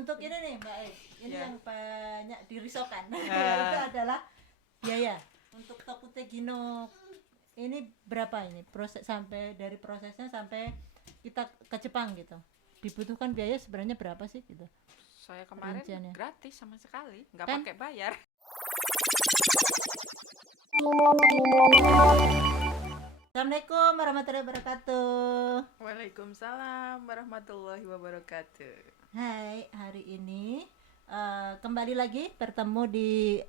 untuk ini nih Mbak Ais, ini yang banyak dirisaukan. Itu adalah biaya untuk Tokute Gino ini berapa ini proses sampai dari prosesnya sampai kita ke Jepang gitu. Dibutuhkan biaya sebenarnya berapa sih gitu? Saya kemarin Rinciannya. gratis sama sekali, nggak Kan? pakai bayar. Assalamualaikum warahmatullahi wabarakatuh. Waalaikumsalam warahmatullahi wabarakatuh. Hai, hari ini kembali lagi bertemu di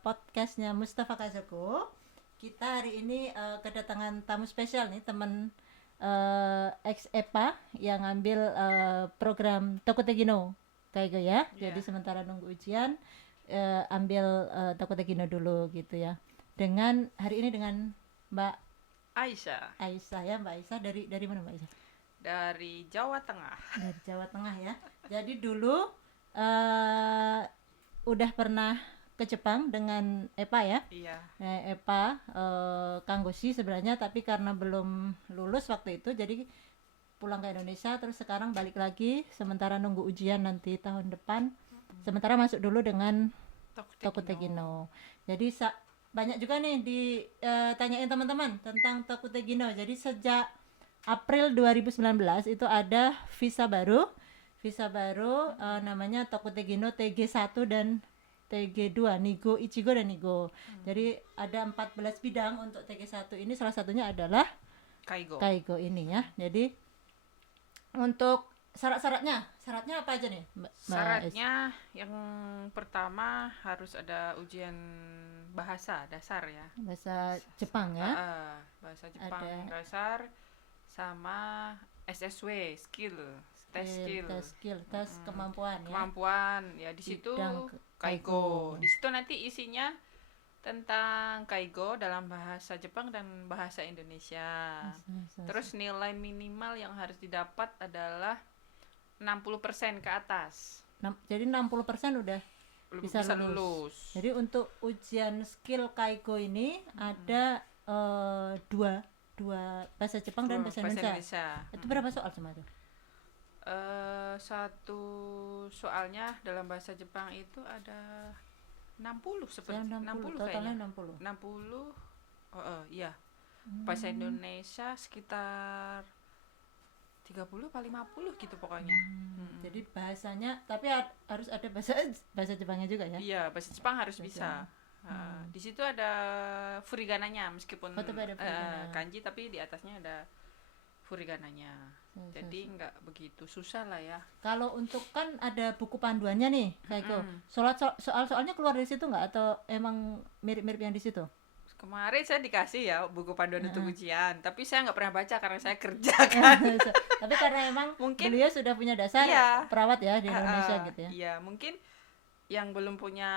podcastnya Mustafa Kazako. Kita hari ini kedatangan tamu spesial nih, teman ex EPA yang ngambil program Tokute Gino kayak gitu ya. Jadi sementara nunggu ujian ambil Tokute Gino dulu gitu ya. Dengan hari ini dengan Mbak Aisyah ya, Mbak Aisyah dari mana Mbak Aisyah? Dari Jawa Tengah. Dari Jawa Tengah ya. Jadi dulu udah pernah ke Jepang dengan EPA ya. Iya. EPA Kanggoshi sebenarnya, tapi karena belum lulus waktu itu jadi pulang ke Indonesia, terus sekarang balik lagi sementara nunggu ujian nanti tahun depan. Sementara masuk dulu dengan Tokute Gino. Jadi banyak juga nih ditanyain teman-teman tentang Tokute Gino. Jadi sejak April 2019 itu ada visa baru namanya Tokute Gino TG1 dan TG2, Nigo, Ichigo dan Nigo. Jadi ada 14 bidang untuk TG1 ini, salah satunya adalah Kaigo ini ya. Jadi untuk syaratnya apa aja nih Mbak? Syaratnya yang pertama harus ada ujian bahasa dasar ya. Bahasa Jepang ya. Bahasa Jepang dasar sama SSW tes kemampuan ya. Di situ Kaigo. Di situ nanti isinya tentang Kaigo dalam bahasa Jepang dan bahasa Indonesia. Terus nilai minimal yang harus didapat adalah 60% ke atas. Jadi 60% udah bisa lulus. Jadi untuk ujian skill Kaigo ini ada dua bahasa Jepang dan bahasa Indonesia. Itu berapa soal semua itu? Satu soalnya dalam bahasa Jepang itu ada 60 seperti 60 totalnya kayaknya. 60. Iya. Bahasa Indonesia sekitar 30 apa 50 gitu pokoknya. Jadi bahasanya tapi harus ada bahasa Jepangnya juga ya? Iya, bahasa Jepang harus bisa. Di situ ada furigananya meskipun kanji, tapi di atasnya ada furigananya. Jadi nggak begitu susah lah ya. Kalau untuk kan ada buku panduannya nih kayak gitu. Soalnya keluar dari situ nggak atau emang mirip-mirip yang di situ? Kemarin saya dikasih ya buku panduan untuk ujian, tapi saya nggak pernah baca karena saya kerja kan. Tapi karena emang mungkin beliau sudah punya dasar perawat ya di Indonesia gitu ya. Iya, mungkin yang belum punya,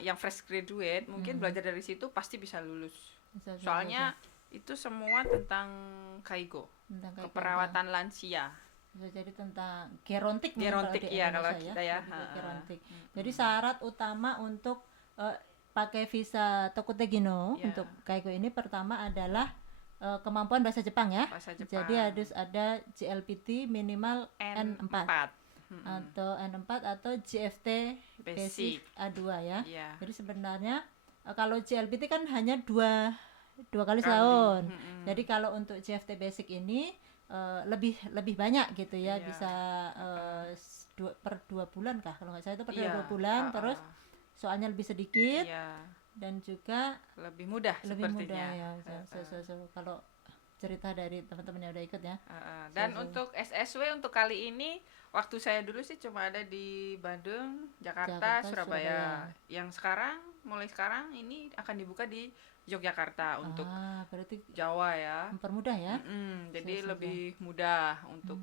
yang fresh graduate mungkin belajar dari situ pasti bisa lulus. Soalnya itu semua tentang Kaigo, keperawatan lansia. Jadi tentang gerontik ya kalau kita ya. Gerontik. Jadi syarat utama untuk pakai visa Tokute Gino untuk Kaigo ini pertama adalah kemampuan bahasa Jepang ya. Jadi harus ada JLPT minimal N4 atau N4 atau GFT Basic A2 ya. Jadi sebenarnya kalau JLPT kan hanya dua kali setahun. Jadi kalau untuk GFT Basic ini lebih banyak gitu ya, bisa per 2 bulan kah kalau nggak salah itu per 2 bulan. Terus soalnya lebih sedikit dan juga lebih mudah sepertinya. Kalau cerita dari teman-teman yang udah ikut ya. Dan untuk SSW untuk kali ini waktu saya dulu sih cuma ada di Bandung, Jakarta, Surabaya. Yang mulai sekarang ini akan dibuka di Yogyakarta untuk berarti Jawa ya. Mempermudah ya. Jadi lebih mudah untuk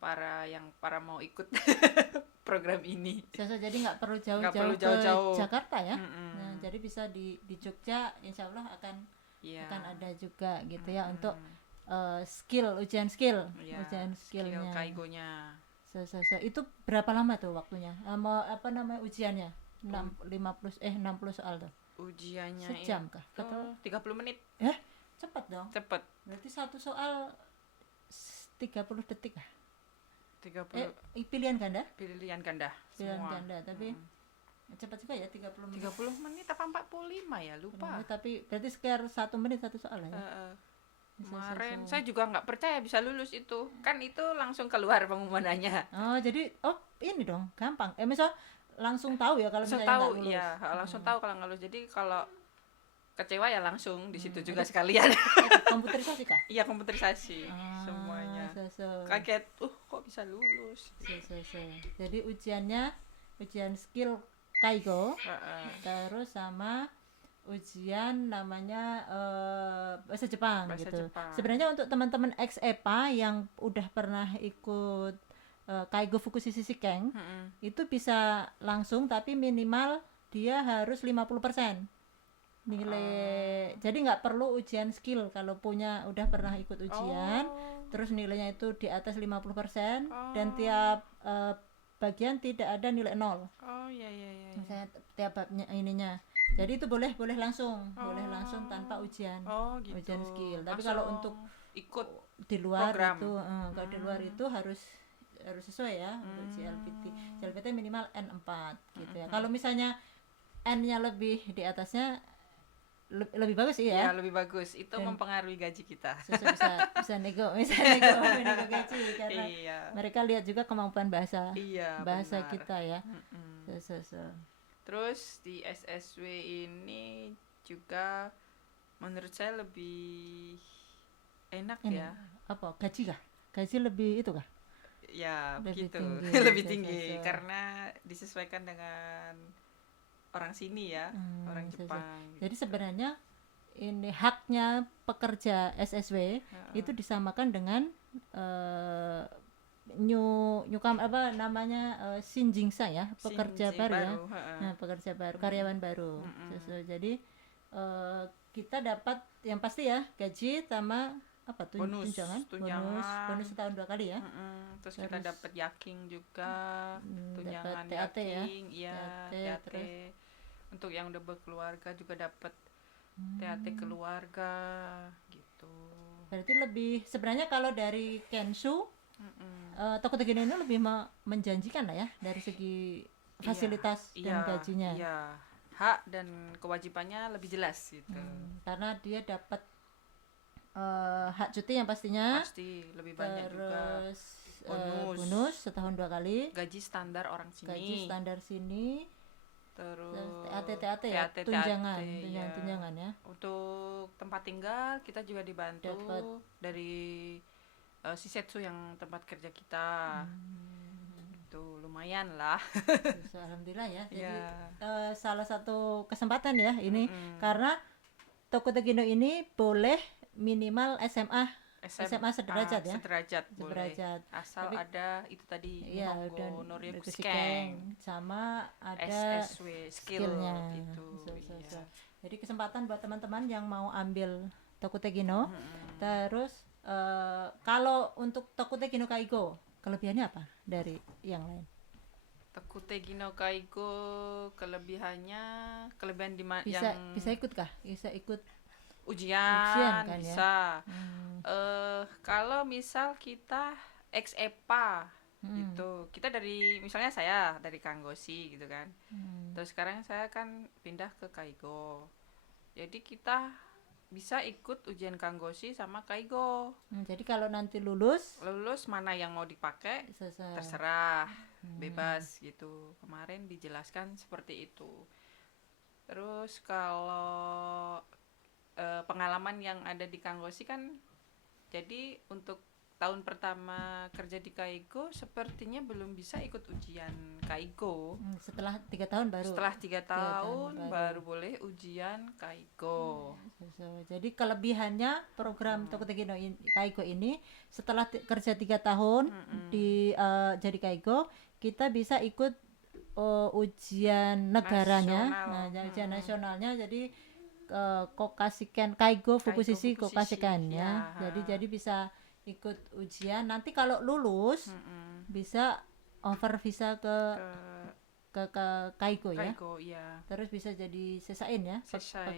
para mau ikut program ini. Jadi nggak perlu jauh-jauh ke Jakarta ya. Nah, jadi bisa di Jogja, insya Allah akan ada juga gitu ya untuk ujian skillnya. Kaigonya. Itu berapa lama tuh waktunya? Ujiannya? 60 soal tuh. Ujiannya sejam kah? 30 menit. Cepat dong. Cepat. Berarti satu soal 30 detik kah? Pilihan ganda? Pilihan ganda. Pilihan semua. ganda, tapi cepat juga ya 30 menit. 30 menit apa 45 ya, lupa. Tapi berarti sekitar 1 menit satu soal ya. Kemarin saya juga nggak percaya bisa lulus itu. Kan itu langsung keluar pengumumannya. Oh, jadi ini dong, gampang. Misal langsung tahu ya kalau misalnya nggak lulus. Iya, langsung tahu kalau nggak lulus. Jadi kalau kecewa ya langsung di situ juga sekalian. Komputerisasi kah? Iya, komputerisasi semuanya. Kaget, kok bisa lulus. Jadi ujian skill Kaigo, terus sama ujian namanya bahasa Jepang gitu. Sebenarnya untuk teman-teman ex-EPA yang udah pernah ikut Kaigo Fukushishi Shiken, itu bisa langsung, tapi minimal dia harus 50% nilai. Jadi nggak perlu ujian skill kalau udah pernah ikut ujian, terus nilainya itu di atas 50%, dan tiap bagian tidak ada nilai 0. Iya. Misalnya tiap babnya ininya. Jadi itu boleh langsung tanpa ujian. Gitu. Ujian skill. Tapi langsung kalau untuk ikut di luar program. itu kalau di luar itu harus sesuai ya untuk CLPT. CLPT minimal N4 gitu ya. Kalau misalnya N-nya lebih di atasnya lebih bagus sih ya. Iya, lebih bagus. Itu mempengaruhi gaji kita. Bisa nego gaji karena mereka lihat juga kemampuan bahasa benar. Kita ya. Terus di SSW ini juga menurut saya lebih enak ya. Apa? Gaji kah? Gaji lebih itu kah? Ya, lebih begitu. Tinggi, lebih tinggi karena disesuaikan dengan orang sini ya, orang Jepang. Jadi sebenarnya ini haknya pekerja SSW itu disamakan dengan nyukam apa namanya shinjinsa ya, pekerja baru ya. Nah, pekerja baru, karyawan baru. Jadi kita dapat yang pasti ya gaji sama apa tunjangan bonus setahun 2 kali ya. Terus kita dapat yaking juga, tunjangan TAT yaking, ya. TAT. Terus untuk yang udah berkeluarga juga dapat TAT keluarga gitu. Berarti lebih sebenarnya kalau dari Kenshu Tokuteki ini lebih menjanjikan lah ya dari segi fasilitas dan gajinya. Iya. Hak dan kewajibannya lebih jelas gitu. Karena dia dapat hak cuti yang pastinya. Pasti lebih banyak terus juga. Bonus setahun 2 kali. Gaji standar orang sini. Terus TAT ya, tunjangan ya. Untuk tempat tinggal kita juga dibantu dari Shisetsu yang tempat kerja kita. Itu lumayan lah. Alhamdulillah ya. Jadi salah satu kesempatan ya ini karena Tokuteki ini boleh minimal SMA sederajat ya. Sederajat boleh. Asal ada itu tadi Nihongo Noryaku Shiken sama ada SSW skillnya gitu. Jadi kesempatan buat teman-teman yang mau ambil Tokuteki terus kalau untuk Tokuteki no Kaigo kelebihannya apa dari yang lain? Tokuteki no Kaigo kelebihan bisa ikut kah? Bisa ikut ujian kan, bisa ya? Kalau misal kita ex-EPA gitu, kita misalnya saya dari Kanggoshi gitu kan, terus sekarang saya kan pindah ke Kaigo, jadi kita bisa ikut ujian Kanggoshi sama Kaigo. Jadi kalau nanti lulus mana yang mau dipakai terserah, bebas gitu. Kemarin dijelaskan seperti itu. Terus kalau pengalaman yang ada di Kanggoshi kan, jadi untuk tahun pertama kerja di Kaigo sepertinya belum bisa ikut ujian Kaigo. Setelah 3 tahun baru. Setelah 3 tahun baru boleh ujian Kaigo. Jadi kelebihannya program Tokuteki no Kaigo ini setelah kerja 3 tahun di jadi Kaigo, kita bisa ikut ujian negaranya, ujian nasionalnya. Jadi Kokashiken Kaigo Fukushishi Kokashiken ya. Jadi bisa ikut ujian. Nanti kalau lulus bisa offer visa ke ke Kaiko ya. Kaiko, iya. Terus bisa jadi sesain ya. Sesain.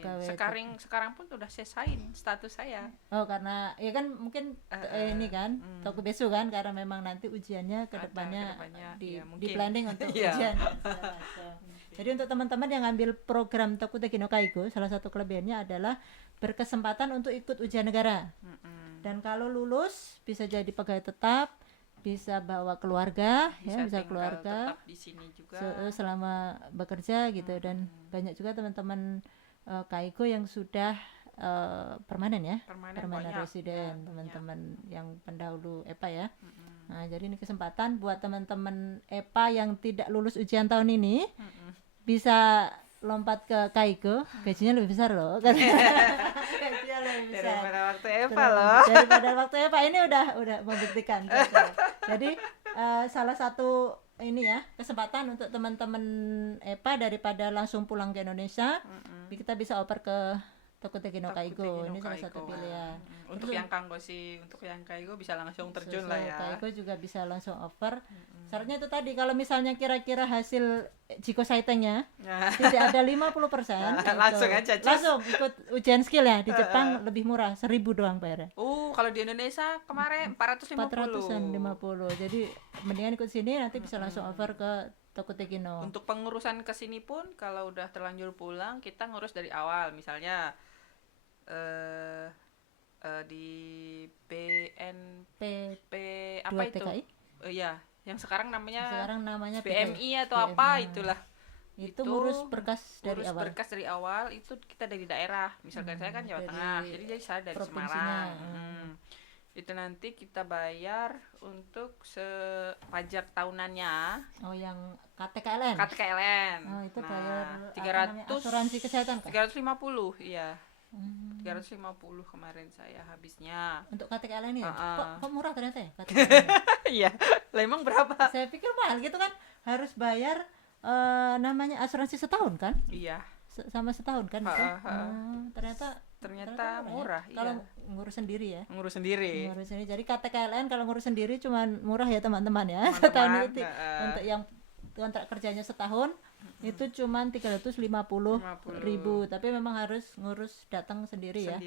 Sekarang pun udah sesain status saya. Oh, karena ya kan mungkin ini kan Tokubesu kan, karena memang nanti ujiannya kedepannya di planning untuk ujian. Jadi untuk teman-teman yang ngambil program Tokuteki no Kaiko, salah satu kelebihannya adalah berkesempatan untuk ikut ujian negara. Dan kalau lulus bisa jadi pegawai tetap, bisa bawa keluarga, bisa keluarga tetap di sini juga selama bekerja gitu. Dan banyak juga teman-teman Kaiko yang sudah permanen ya, permanen residen, teman-teman yang pendahulu EPA ya. Nah, jadi ini kesempatan buat teman-teman EPA yang tidak lulus ujian tahun ini bisa lompat ke Kaiko, gajinya lebih besar loh. Gajinya lebih besar daripada waktu EPA loh. Daripada waktu EPA ini udah membuktikan. Jadi salah satu ini ya kesempatan untuk teman-teman EPA daripada langsung pulang ke Indonesia, kita bisa oper ke Tokuteki no Kaiko. Ini salah satu pilihan. Untuk yang Kanggo sih, untuk yang Kaiko bisa langsung terjun lah ya. Kaiko juga bisa langsung over. Syaratnya itu tadi, kalau misalnya kira-kira hasil Jiko Saitengnya tidak ada 50%, langsung aja langsung ikut ujian skill ya. Di Jepang lebih murah, 1.000 doang bayarnya. Kalau di Indonesia kemarin 450. Jadi mendingan ikut sini, nanti bisa langsung over ke Tokuteki no. Untuk pengurusan ke sini pun kalau udah terlanjur pulang, kita ngurus dari awal. Misalnya di BNP apa itu? Iya, yang sekarang namanya BMI atau PKI. Apa itulah. Itu ngurus berkas dari awal itu kita dari daerah. Misalkan saya kan Jawa Tengah, jadi saya dari Semarang. Itu nanti kita bayar untuk pajak tahunannya. Oh, yang KTKLN. Oh, itu bayar 300 asuransi kesehatan kan? 350, iya. 350 kemarin saya habisnya. Untuk KTKLN ini ya? Kok murah ternyata ya? Iya. Lah emang berapa? Saya pikir mahal gitu kan. Harus bayar namanya asuransi setahun kan? Iya. Sama setahun kan? Ternyata murah ya? Kalau ngurus sendiri ya. Ngurus sendiri. Jadi KTKLN kalau ngurus sendiri cuman murah ya teman-teman ya. Setahun itu untuk yang kontrak kerjanya setahun itu cuman 350.000, tapi memang harus ngurus datang sendiri ya.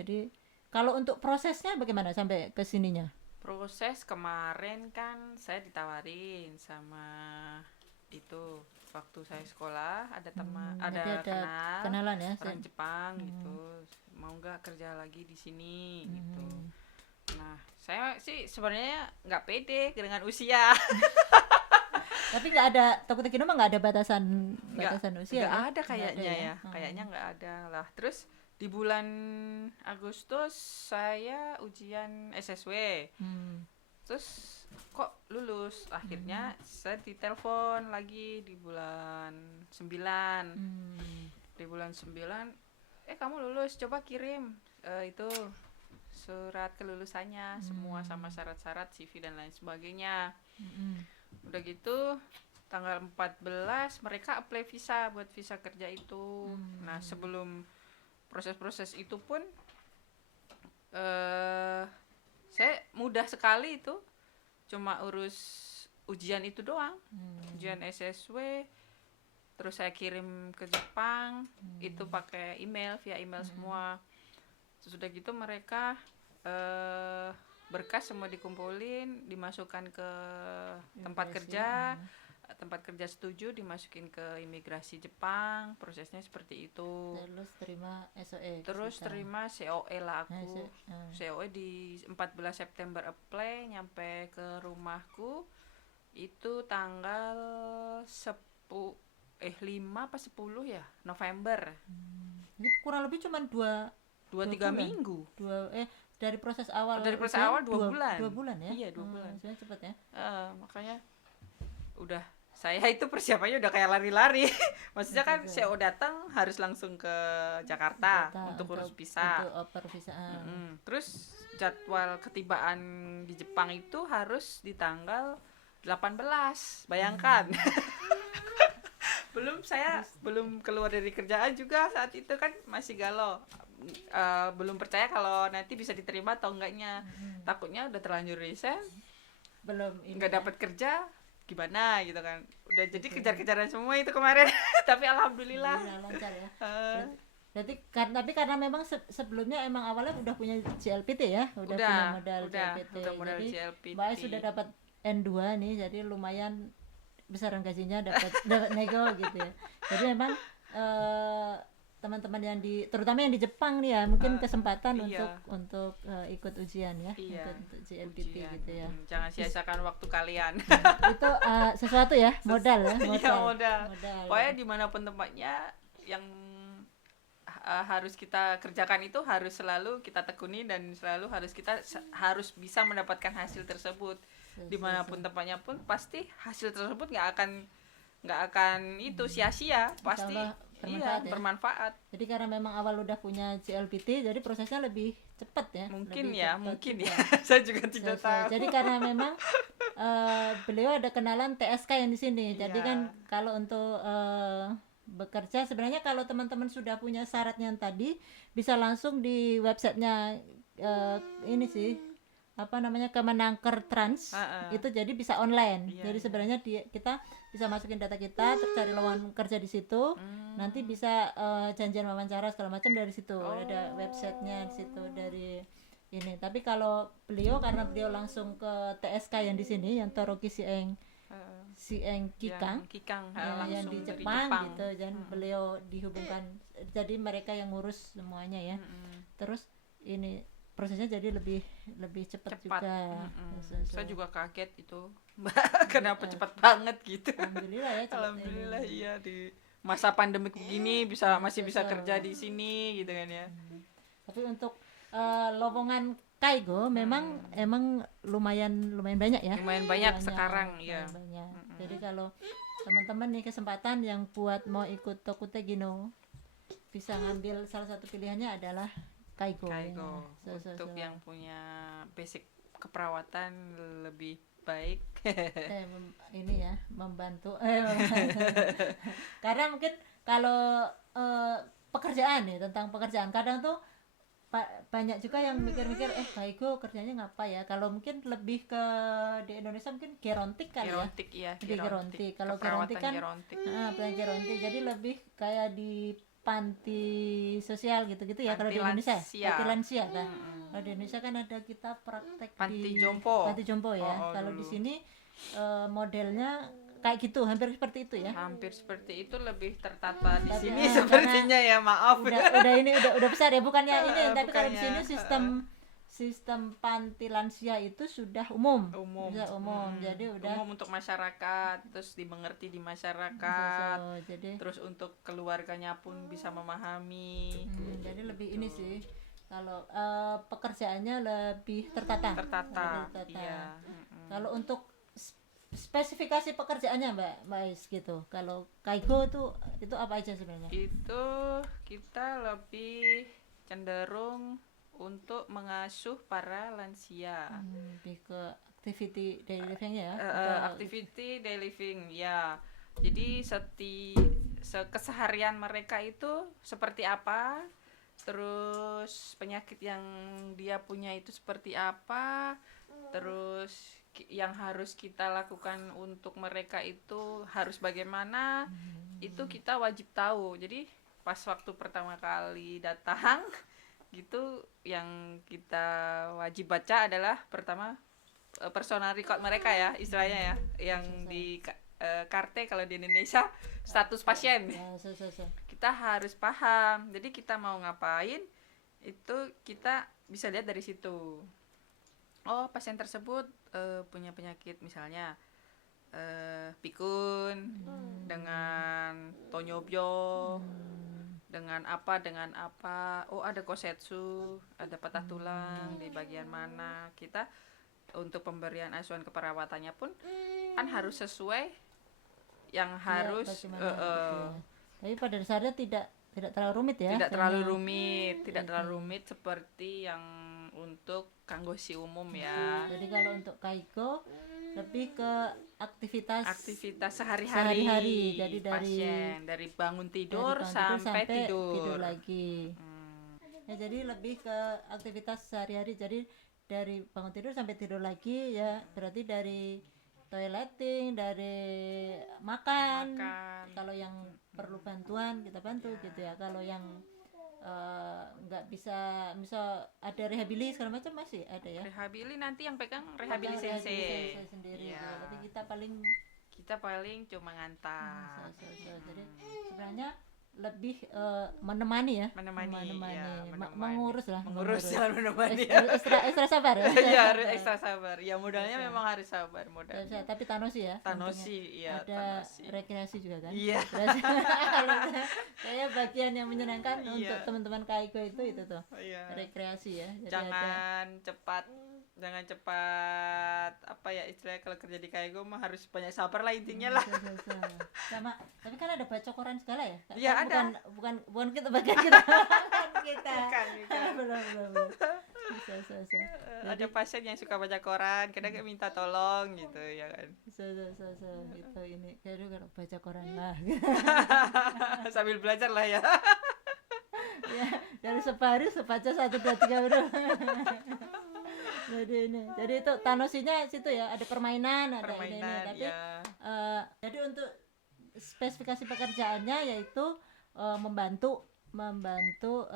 Jadi kalau untuk prosesnya bagaimana sampai ke sininya? Proses kemarin kan saya ditawarin sama itu waktu saya sekolah, ada teman, ada kenalan ya orang Jepang gitu, mau nggak kerja lagi di sini gitu. Nah, saya sih sebenarnya nggak pede dengan usia. Tapi nggak ada, Tokuteki no mah nggak ada batasan usia. Nggak ada kayaknya ya. Kayaknya nggak ada lah. Terus di bulan Agustus saya ujian SSW. Terus kok lulus. Akhirnya saya ditelepon lagi di bulan 9. Di bulan 9, kamu lulus, coba kirim itu surat kelulusannya, semua sama syarat-syarat CV dan lain sebagainya. Udah gitu tanggal 14 mereka apply visa buat visa kerja itu. Nah, sebelum proses-proses itu pun saya mudah sekali itu, cuma urus ujian itu doang. Ujian SSW, terus saya kirim ke Jepang, itu pakai via email semua. Terus udah gitu mereka berkas semua dikumpulin, dimasukkan ke tempat kerja, tempat kerja setuju, dimasukin ke imigrasi Jepang. Prosesnya seperti itu. Terus terima SOE. Terus terima COE lah aku. COE di 14 September apply, nyampe ke rumahku itu tanggal 5 apa 10 ya November. Ini kurang lebih cuma 2-3 minggu. Dari proses awal 2 bulan. 2 bulan ya? Iya, 2 bulan. Sebenarnya cepat ya. Makanya udah, saya itu persiapannya udah kayak lari-lari. Maksudnya kan CEO datang harus langsung ke Jakarta untuk urus visa. Untuk oper visa. Terus jadwal ketibaan di Jepang itu harus di tanggal 18. Bayangkan. belum keluar dari kerjaan juga saat itu kan masih galau. Belum percaya kalau nanti bisa diterima atau enggaknya. Takutnya udah terlanjur resign, belum nggak dapat kerja, gimana gitu kan. Udah jadi kejar-kejaran semua itu kemarin. Tapi alhamdulillah lancar ya. Berarti tapi karena memang sebelumnya emang awalnya udah punya JLPT ya, udah punya modal JLPT. Jadi JLPT. Mbak Ais sudah dapat N2 nih, jadi lumayan besaran gajinya dapat nego gitu ya. Jadi memang teman-teman yang terutama yang di Jepang nih ya, mungkin kesempatan untuk ikut ujian ya, untuk JLPT gitu ya. Jangan sia-siakan waktu kalian. Itu sesuatu ya, modal ya. Modal. Pokoknya dimanapun tempatnya yang harus kita kerjakan itu harus selalu kita tekuni dan selalu harus bisa mendapatkan hasil tersebut. Dimanapun tempatnya pun pasti hasil tersebut nggak akan itu sia-sia, pasti bermanfaat. Jadi karena memang awal udah punya JLPT, jadi prosesnya lebih cepat ya. Mungkin ya. Saya juga tidak tahu. Jadi karena memang beliau ada kenalan TSK yang di sini. Jadi kan kalau untuk bekerja sebenarnya kalau teman-teman sudah punya syaratnya tadi bisa langsung di websitenya ini sih Kemenangker Trans itu jadi bisa online. Jadi sebenarnya kita bisa masukin data kita, terus cari lowongan kerja di situ, nanti bisa janjian wawancara segala macam dari situ. Ada websitenya di situ dari ini. Tapi kalau karena beliau langsung ke TSK yang di sini yang Toroki Sieng Kikang yang di Jepang gitu, dan beliau dihubungkan, jadi mereka yang ngurus semuanya ya. Terus ini prosesnya jadi lebih cepat juga. Saya juga kaget itu. Kenapa cepat banget gitu. Alhamdulillah ya. Alhamdulillah iya, di masa pandemi begini masih bisa kerja di sini gitu kan ya. Tapi untuk lowongan Kaigo memang emang lumayan banyak ya. Lumayan banyak sekarang ya. Jadi kalau teman-teman nih kesempatan yang buat mau ikut Tokute Gino, bisa ngambil salah satu pilihannya adalah Kaigo. Ya. Untuk yang punya basic keperawatan lebih baik. Ini ya membantu. Karena mungkin kalau pekerjaan nih, tentang pekerjaan kadang tuh banyak juga yang mikir-mikir Kaigo kerjanya ngapa ya. Kalau mungkin lebih ke di Indonesia mungkin gerontik kali ya. Gerontik. Kalau gerontik kan gerontik. Jadi lebih kayak di panti sosial gitu-gitu ya. Kalau di Indonesia panti lansia kan. Kalau di Indonesia kan ada kita praktek panti jompo ya. Kalau di sini modelnya kayak gitu, hampir seperti itu ya. Hampir seperti itu, lebih tertata di sini sepertinya ya, maaf. Udah besar ya, bukannya ini, tapi kalau di sini sistem panti lansia itu sudah umum. Jadi udah umum untuk masyarakat, terus dimengerti di masyarakat. Jadi terus untuk keluarganya pun bisa memahami. Jadi lebih ini sih. Kalau pekerjaannya lebih tertata. Iya. Kalau untuk spesifikasi pekerjaannya Mbak Ais gitu. Kalau Kaigo itu apa aja sebenarnya? Itu kita lebih cenderung untuk mengasuh para lansia. Lebih ke activity daily living ya? Activity daily living ya. Jadi keseharian mereka itu seperti apa? Terus penyakit yang dia punya itu seperti apa? Terus yang harus kita lakukan untuk mereka itu harus bagaimana, itu kita wajib tahu. Jadi pas waktu pertama kali datang gitu, yang kita wajib baca adalah pertama personal record mereka ya, istilahnya ya, yang di karte kalau di Indonesia status pasien. Kita harus paham. Jadi kita mau ngapain itu kita bisa lihat dari situ. Pasien tersebut punya penyakit misalnya pikun dengan tonyobyo, dengan apa, ada kosetsu, ada patah tulang di bagian mana. Kita untuk pemberian asuhan keperawatannya pun kan harus sesuai yang harus tapi pada dasarnya tidak terlalu rumit ya. Tidak terlalu rumit seperti yang untuk kanggosi umum ya. Jadi kalau untuk Kaigo lebih ke aktivitas sehari-hari. Jadi dari bangun tidur sampai tidur lagi. Ya, jadi lebih ke aktivitas sehari-hari. Jadi dari bangun tidur sampai tidur lagi ya, berarti dari toileting, dari makan. Kalau yang perlu bantuan kita bantu gitu ya. Kalau yang nggak bisa, misal ada rehabilis segala macam masih ada ya. Rehabilis nanti yang pegang rehabilis sendiri gitu. Tapi kita paling cuma ngantar. Jadi sebenarnya lebih menemani ya, mengurus jangan menemani ekstra sabar ya. Iya, ekstra sabar ya, modalnya memang harus sabar modalnya. Tapi Tanoshi ya, iya, ada rekreasi juga kan. Iya. Kayak bagian yang menyenangkan untuk teman-teman Kaigo itu tuh, rekreasi ya. Jadi jangan cepat apa ya istilahnya, kalau kerja di Kaigo mah harus banyak sabar lah intinya lah. Sama, tapi kan ada baca koran segala ya? Iya, ada. Bukan kita bagian kita. Belum. Ada pasien yang suka baca koran, kadang minta tolong gitu ya kan. Gitu ini. Kalau baca koran lah. Sambil belajar lah ya. Ya, dari sebaris baca 1 2 3 bro. Jadi itu Tanoshinya situ ya, ada permainan ini tapi ya. Jadi untuk spesifikasi pekerjaannya yaitu membantu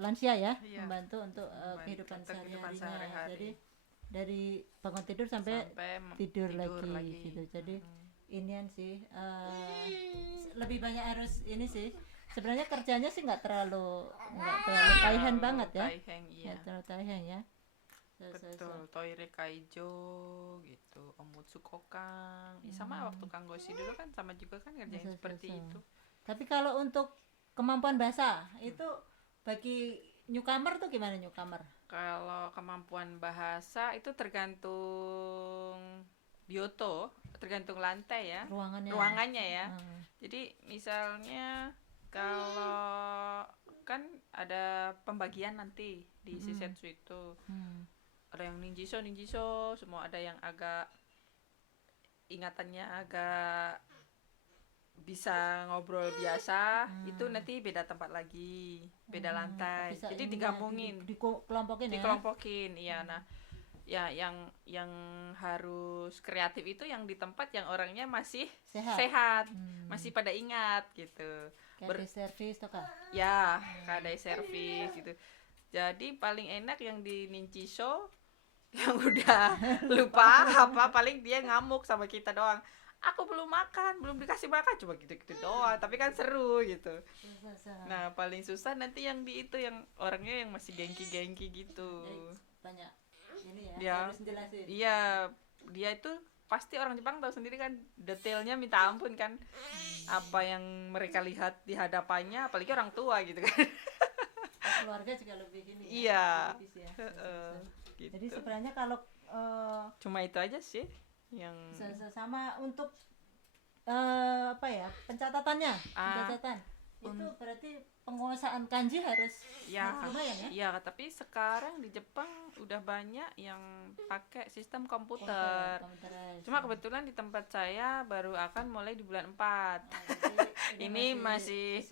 lansia ya, membantu untuk kehidupan sehari-harinya. Jadi dari bangun tidur sampai tidur lagi gitu. Jadi inian sih lebih banyak harus ini sih. Sebenarnya kerjanya sih nggak terlalu taihan banget ya. Nggak terlalu taihan ya. Betul, Toire Kaijo gitu, Omutsu Kokang. Sama waktu Kanggoshi dulu kan sama juga kan kerjain seperti itu. Tapi kalau untuk kemampuan bahasa itu bagi newcomer tuh gimana newcomer? Kalau kemampuan bahasa itu tergantung bioto, tergantung lantai ya. Ruangannya ya. Jadi misalnya kalau kan ada pembagian nanti di Shisetsu itu. Ada yang ninjiso, semua ada yang agak ingatannya agak bisa ngobrol biasa, itu nanti beda tempat lagi, beda lantai. Jadi digabungin, dikelompokin ya. Nah, ya yang harus kreatif itu yang di tempat yang orangnya masih sehat. Masih pada ingat gitu. Kayak servis tuh kah? Ya, kayak servis gitu. Jadi paling enak yang di ninjiso yang udah lupa apa, paling dia ngamuk sama kita doang. Aku belum makan, belum dikasih makan, cuma gitu-gitu doang, tapi kan seru gitu. Nah, paling susah nanti yang di itu, yang orangnya yang masih gengki-gengki gitu. Banyak ini ya, harus jelasin. Iya, dia itu pasti orang Jepang tahu sendiri kan, detailnya minta ampun kan. Apa yang mereka lihat di hadapannya, apalagi orang tua gitu kan. Keluarga juga lebih gini ya. Gitu. Jadi sebenarnya kalau cuma itu aja sih yang sama untuk pencatatannya. Itu berarti penguasaan kanji harus lumayan ya? Iya, tapi sekarang di Jepang udah banyak yang pakai sistem komputer. Cuma kebetulan di tempat saya baru akan mulai di bulan 4. Ini masih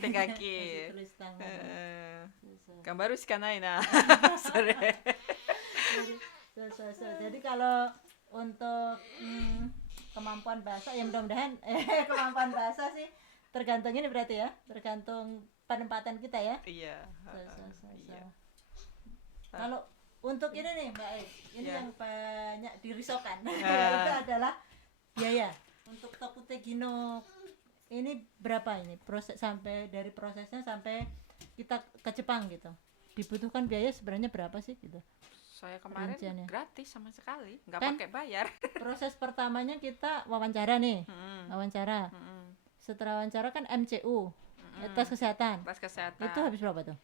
tegaki. Gambaru shikanai na. Jadi kalau untuk kemampuan bahasa ya mudah-mudahan kemampuan bahasa sih tergantung ini berarti ya, tergantung penempatan kita ya. Iya. Kalau untuk ini nih Mbak ini yang banyak dirisaukan itu adalah biaya untuk Tokutegino ini berapa ini proses dari prosesnya sampai kita ke Jepang gitu, dibutuhkan biaya sebenarnya berapa sih gitu? Saya kemarin gratis sama sekali, nggak pakai bayar. Proses pertamanya kita wawancara nih, wawancara. Setelah wawancara kan MCU, tes kesehatan. Itu habis berapa tuh?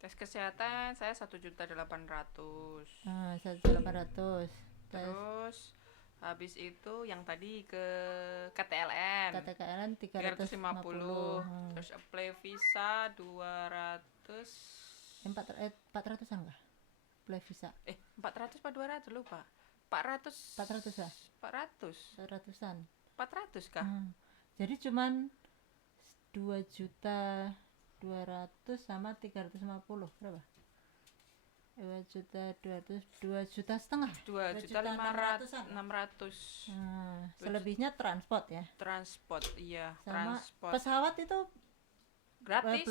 Tes kesehatan saya 1.800.000. 1.800.000. Terus habis itu yang tadi ke KTLN 350. Terus apply visa 400-an enggak? Apply visa. 400 apa 200 lupa. 400 ya? 400-an. 400 kah? Jadi cuman 2.200.000 sama 350 berapa? 2,2 juta 2,5 juta. 2,5 juta 600. Selebihnya transport ya. Transport, iya. Sama transport pesawat itu gratis.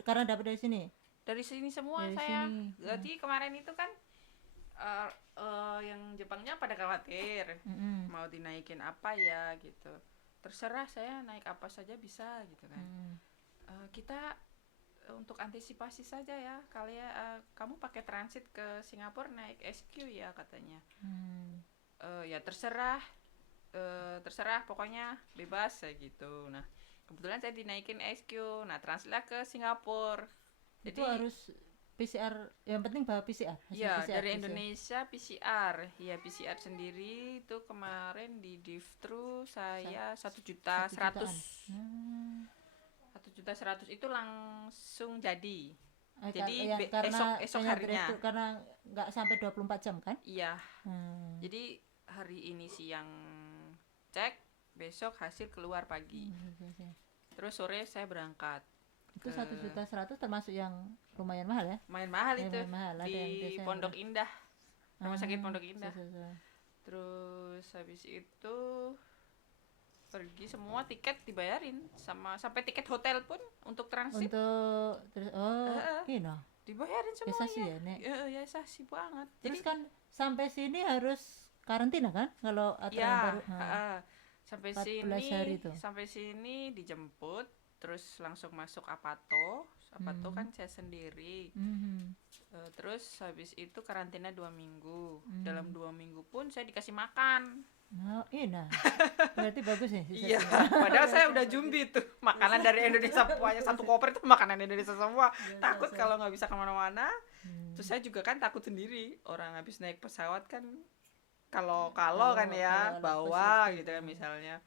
Karena dapat dari sini. Dari sini semua dari saya. Sini. Jadi kemarin itu kan yang Jepangnya pada khawatir mau dinaikin apa ya gitu. Terserah, saya naik apa saja bisa gitu kan. Kita untuk antisipasi saja ya, kamu pakai transit ke Singapura naik SQ ya katanya. Ya terserah pokoknya bebas ya gitu. Nah kebetulan saya dinaikin SQ, nah transitlah ke Singapura. Jadi itu harus PCR, yang penting bawa PCR. Iya, dari Indonesia PCR. Ya PCR sendiri itu kemarin di Diftru saya 1.100.000. 1.100.000 itu langsung jadi. Jadi esok harinya. Karena nggak sampai 24 jam kan? Iya. Jadi hari ini siang cek, besok hasil keluar pagi. Terus sore saya berangkat. Itu 1.100.000 termasuk yang lumayan mahal ya? Lumayan mahal itu. Mahal, di Pondok Indah. Rumah sakit Pondok Indah. Terus habis itu pergi semua tiket dibayarin sampai tiket hotel pun untuk transit. Dibayarin semuanya. Biasa sih ya, Nek. Biasa sih banget. Terus kan sampai sini harus karantina kan? Kalau aturan baru. Sampai sini dijemput, terus langsung masuk Apato kan saya sendiri. Terus habis itu karantina 2 minggu. Dalam 2 minggu pun saya dikasih makan. Berarti bagus ya. Iya, padahal saya udah jumbi tuh makanan dari Indonesia, semuanya satu koper itu makanan Indonesia semua. Takut kalau nggak bisa kemana-mana. Terus saya juga kan takut sendiri, orang habis naik pesawat kan kalau kan ya bawa gitu kan misalnya.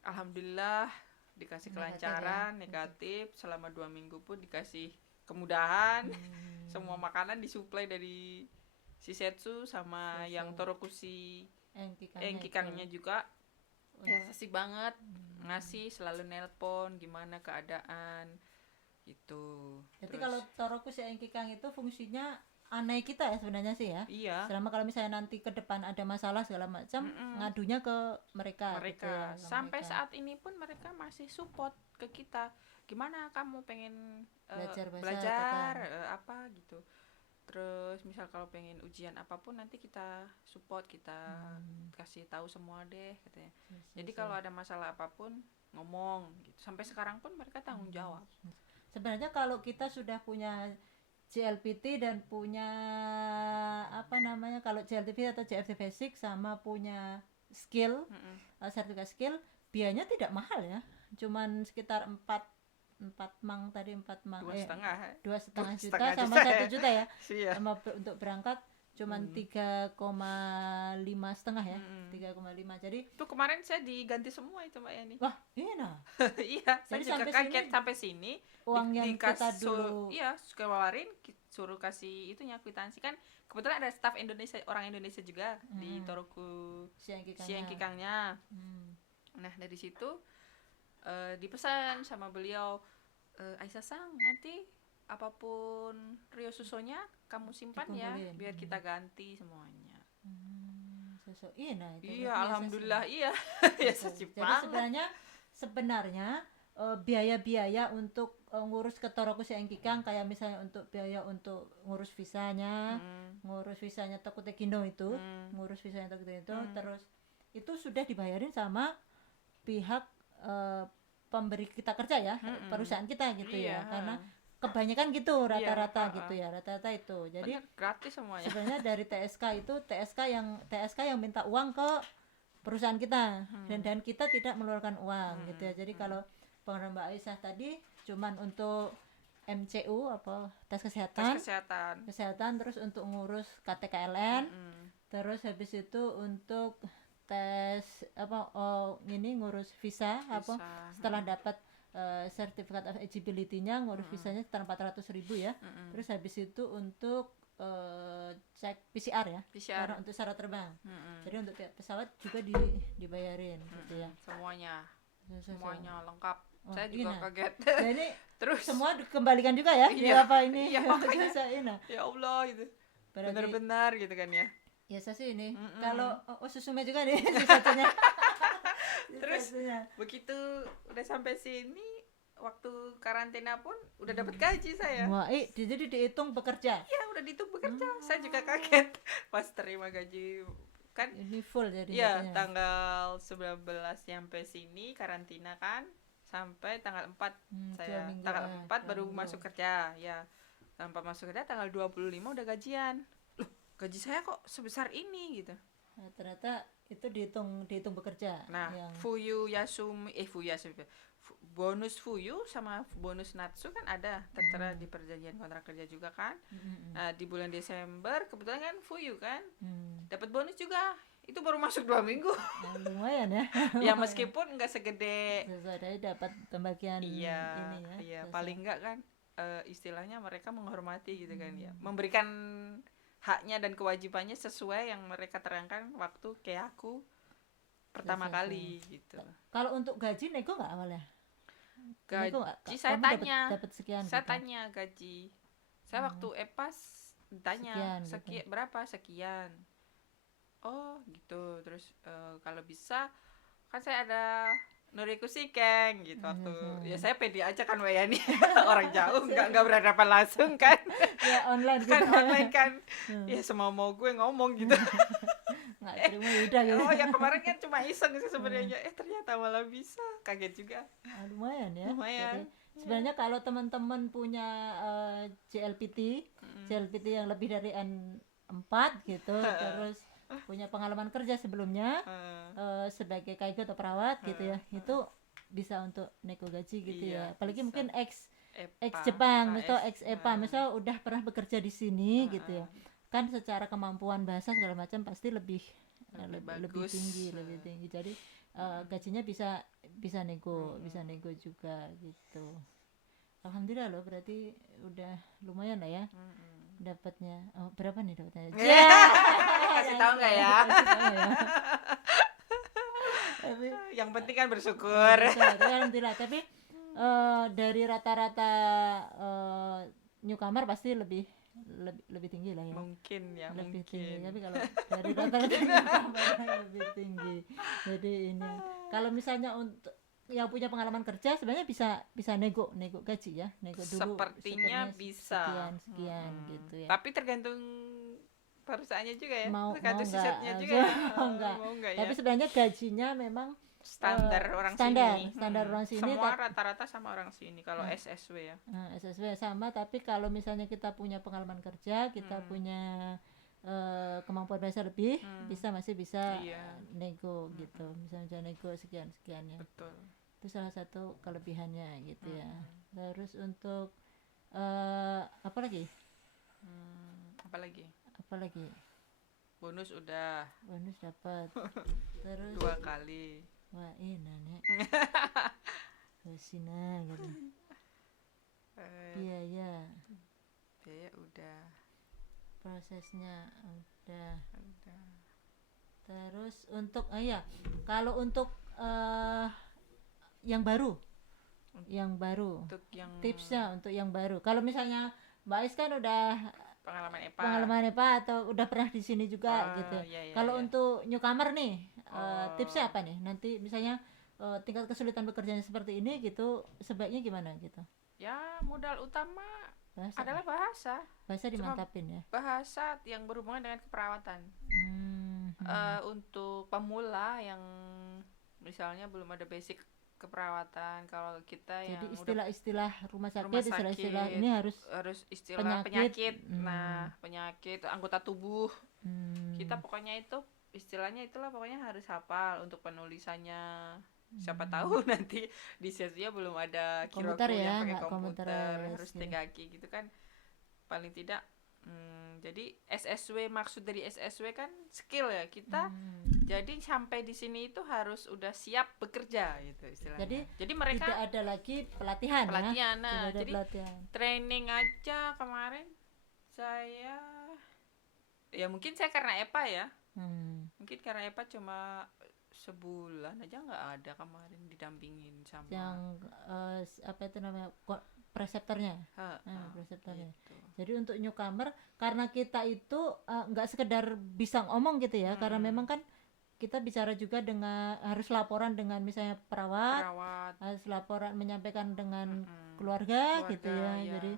Alhamdulillah dikasih kelancaran, negatif. Selama 2 minggu pun dikasih kemudahan. Semua makanan disuplai dari Shisetsu sama yang Torokushi Enkikangnya juga. Asik banget, ngasih selalu nelpon gimana keadaan gitu. Jadi kalau Torokushi Enkikang itu fungsinya aneh kita ya sebenarnya sih ya. Iya. Selama kalau misalnya nanti ke depan ada masalah segala macam, ngadunya ke mereka. Gitu ya, sampai saat ini pun mereka masih support ke kita. Gimana kamu pengen belajar apa gitu. Terus misal kalau pengen ujian apapun nanti kita support, kita kasih tahu semua deh katanya. Jadi kalau ada masalah apapun ngomong gitu. Sampai sekarang pun mereka tanggung jawab. Sebenarnya kalau kita sudah punya JLPT dan punya kalau JLPT atau JFT Basic sama punya skill, sertifikat skill, biayanya tidak mahal ya. Cuman sekitar 4 mang 2,5 juta sama 1 juta ya. Sama untuk berangkat cuman 3,5 ya. 3,5. Jadi itu kemarin saya diganti semua itu Mbak Yani. Wah, iya. Iya, saya juga kaget sampai sini uang yang kita dulu keluarin, suruh kasih itunya kwitansi kan. Kebetulan ada staf Indonesia, orang Indonesia juga di Toroku Enkikangnya. Nah, dari situ dipesan sama beliau, Aisyah-sang, nanti apapun Rio Susonya kamu simpan ya, biar kita ganti semuanya. Iya, alhamdulillah iya. Jadi sebenarnya biaya-biaya untuk ngurus ke Torokushi Enkikang kayak misalnya untuk biaya untuk ngurus visanya, Tokutekino itu, terus itu sudah dibayarin sama pihak pemberi kita kerja ya, perusahaan kita gitu ya, karena kebanyakan gitu rata-rata gitu ya, rata-rata itu. Jadi gratis semuanya. Sebenarnya dari TSK yang minta uang ke perusahaan kita, dan kita tidak mengeluarkan uang gitu ya. Jadi kalau pengalaman Mbak Aisyah tadi cuman untuk MCU tes kesehatan, terus untuk ngurus KTKLN, terus habis itu untuk tes ngurus visa. Setelah dapat sertifikat of eligibility-nya ngurus visanya sekitar 400.000 ya. Terus habis itu untuk cek PCR ya, karena untuk syarat terbang. Jadi untuk pesawat juga dibayarin gitu ya. Semuanya lengkap. Saya juga kaget. Jadi terus semua dikembalikan juga ya. Apa ini? Ya Allah gitu. benar-benar gitu kan ya. Biasa sih ini. Kalau Susume juga nih satunya. Terus begitu udah sampai sini, waktu karantina pun udah dapat gaji saya. Wah, jadi dihitung bekerja. Iya, udah dihitung bekerja. Saya juga kaget pas terima gaji kan. Ini full jadi. Iya, tanggal 11 sampai sini karantina kan, sampai tanggal 4 saya. Tanggal 4 baru masuk kerja, ya. Tanpa masuk kerja tanggal 25 udah gajian. Loh, gaji saya kok sebesar ini gitu. Nah, ternyata itu dihitung bekerja. Nah, Fuyu Yasumi bonus Fuyu sama bonus Natsu kan ada tertera di perjanjian kontrak kerja juga kan. Nah, di bulan Desember kebetulan kan Fuyu kan dapat bonus juga. Itu baru masuk 2 minggu. Nah, lumayan ya. Ya meskipun nggak segede. Sesuai dapat pembagian ini ya. Iya, paling nggak kan istilahnya mereka menghormati gitu kan ya. Memberikan haknya dan kewajibannya sesuai yang mereka terangkan waktu kayak aku pertama kali gitu. Kalau untuk gaji nego nggak awalnya? Gaji saya tanya. Dapat sekian. Saya tanya gaji. Saya waktu EPAS tanya sekian, berapa sekian. Oh gitu. Terus kalau bisa kan saya ada Nuriku Sikeng gitu waktu. Ya saya pede aja kan Wayani. Orang jauh enggak berhadapan langsung kan. Ya online gitu. Kan online kan. Ya semau gue ngomong gitu. Enggak terima udah gitu. Oh ya kemarin kan cuma iseng sih sebenarnya. Ternyata malah bisa. Kaget juga. Lumayan ya. Lumayan. Jadi, sebenarnya kalau teman-teman punya JLPT yang lebih dari N4 gitu, terus punya pengalaman kerja sebelumnya sebagai kaigo atau perawat gitu ya, itu bisa untuk nego gaji gitu ya. Apalagi bisa. Mungkin ex Jepang atau ex EPA, misal udah pernah bekerja di sini gitu ya, kan secara kemampuan bahasa segala macam pasti lebih tinggi. Jadi gajinya bisa nego juga gitu. Alhamdulillah loh, berarti udah lumayan lah ya dapatnya. Oh, berapa nih dapatnya? Kasih tahu nggak ya? Tapi, yang penting kan bersyukur. Alhamdulillah. Tapi dari rata-rata newcomer pasti lebih tinggi lah ya. Mungkin ya. Lebih tinggi. Tapi kalau dari rata-rata newcomer lebih tinggi. Jadi ini. Kalau misalnya untuk yang punya pengalaman kerja sebenarnya bisa nego gaji ya, nego dulu. Sepertinya bisa. Sekian gitu ya. Tapi tergantung perusahaannya juga ya. Tergantung sistemnya juga. Mau enggak. Tapi sebenarnya gajinya memang standar orang sini. Semua rata-rata sama orang sini kalau SSW ya. SSW sama, tapi kalau misalnya kita punya pengalaman kerja, kita punya kemampuan bahasa lebih, masih bisa nego gitu. Misalnya nego sekian ya. Betul. Itu salah satu kelebihannya gitu ya. Terus untuk apa lagi? Bonus dapat. Terus 2 kali. Wah, enak. Sina gitu. Biaya udah. Prosesnya udah. Terus untuk kalau untuk yang baru untuk tipsnya untuk yang baru. Kalau misalnya Mbak Ais kan udah pengalaman EPA atau udah pernah di sini juga gitu. Kalau untuk newcomer nih tipsnya apa nih? Nanti misalnya tingkat kesulitan bekerjanya seperti ini gitu, sebaiknya gimana gitu? Ya modal utama adalah bahasa dimantapin ya. Bahasa yang berhubungan dengan keperawatan. Untuk pemula yang misalnya belum ada basic keperawatan, kalau kita jadi yang istilah rumah sakit istilah ini harus istilah penyakit. Nah, penyakit anggota tubuh. Kita pokoknya itu istilahnya itulah pokoknya harus hafal untuk penulisannya. Siapa tahu nanti di sesinya belum ada komputer yang pakai komputer harus tegaki gitu kan, paling tidak. Jadi SSW, maksud dari SSW kan skill ya kita. Jadi sampai di sini itu harus udah siap bekerja gitu istilahnya. Jadi mereka tidak ada lagi pelatihan. Nah, jadi training aja kemarin saya. Ya mungkin saya karena EPA ya. Mungkin karena EPA cuma sebulan aja nggak ada kemarin didampingin sama yang apa itu namanya preseptornya. Preseptornya. Gitu. Jadi untuk newcomer, karena kita itu nggak sekedar bisa ngomong gitu ya, karena memang kan kita bicara juga dengan harus laporan dengan misalnya perawat. Harus laporan menyampaikan dengan keluarga gitu ya. Jadi